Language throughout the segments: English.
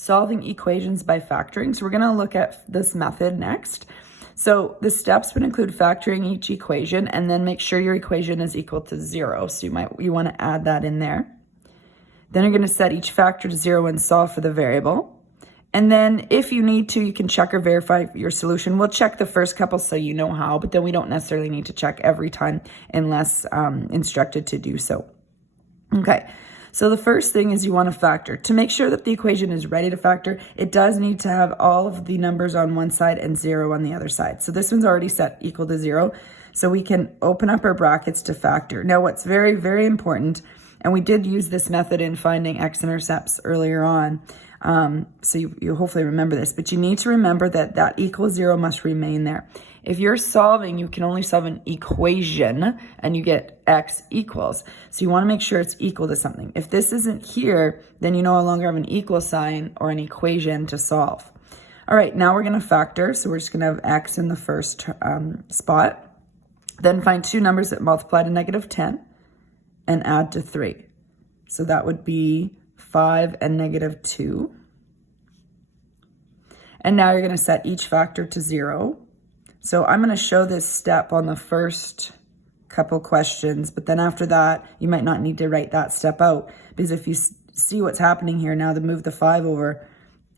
solving equations by factoring. So we're going to look at this method next. So the steps would include factoring each equation and then make sure your equation is equal to 0. So you want to add that in there. Then you're going to set each factor to 0 and solve for the variable. And then if you need to, you can check or verify your solution. We'll check the first couple so you know how, but then we don't necessarily need to check every time unless instructed to do so. Okay, so the first thing is you want to factor. To make sure that the equation is ready to factor, it does need to have all of the numbers on one side and 0 on the other side. So this one's already set equal to 0, so we can open up our brackets to factor. Now what's very, very important, and we did use this method in finding x-intercepts earlier on, so you hopefully remember this, but you need to remember that that equals 0 must remain there. If you're solving, you can only solve an equation and you get x equals. So you want to make sure it's equal to something. If this isn't here, then you no longer have an equal sign or an equation to solve. All right, now we're going to factor. So we're just going to have x in the first spot. Then find two numbers that multiply to -10 and add to 3. So that would be 5 and -2. And now you're going to set each factor to 0. So I'm going to show this step on the first couple questions, but then after that, you might not need to write that step out, because if you see what's happening here now, to move the 5 over,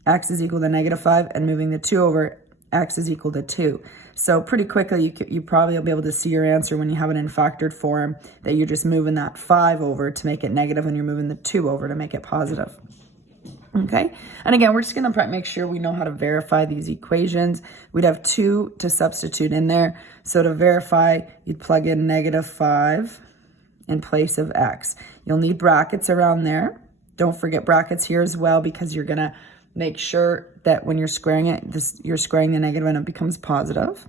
x is equal to -5, and moving the 2 over, x is equal to 2. So pretty quickly, you probably will be able to see your answer when you have it in factored form, that you're just moving that 5 over to make it negative, and you're moving the 2 over to make it positive. Okay, and again, we're just going to make sure we know how to verify these equations. We'd have 2 to substitute in there. So to verify, you'd plug in -5 in place of x. You'll need brackets around there. Don't forget brackets here as well, because you're going to make sure that when you're squaring it, you're squaring the negative and it becomes positive.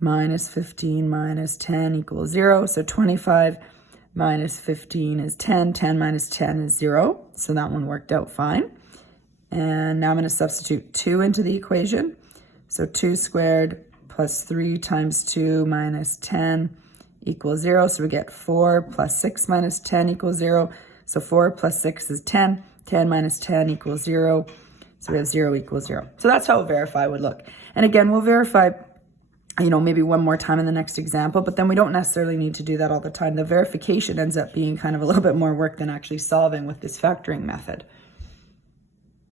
-15 minus 10 equals 0. So 25 minus 15 is 10. 10 minus 10 is 0. So that one worked out fine. And now I'm going to substitute 2 into the equation. So 2 squared plus 3 times 2 minus 10 equals 0. So we get 4 plus 6 minus 10 equals 0. So 4 plus 6 is 10. 10 minus 10 equals 0. So we have 0 equals 0. So that's how verify would look. And again, we'll verify, maybe one more time in the next example, but then we don't necessarily need to do that all the time. The verification ends up being kind of a little bit more work than actually solving with this factoring method.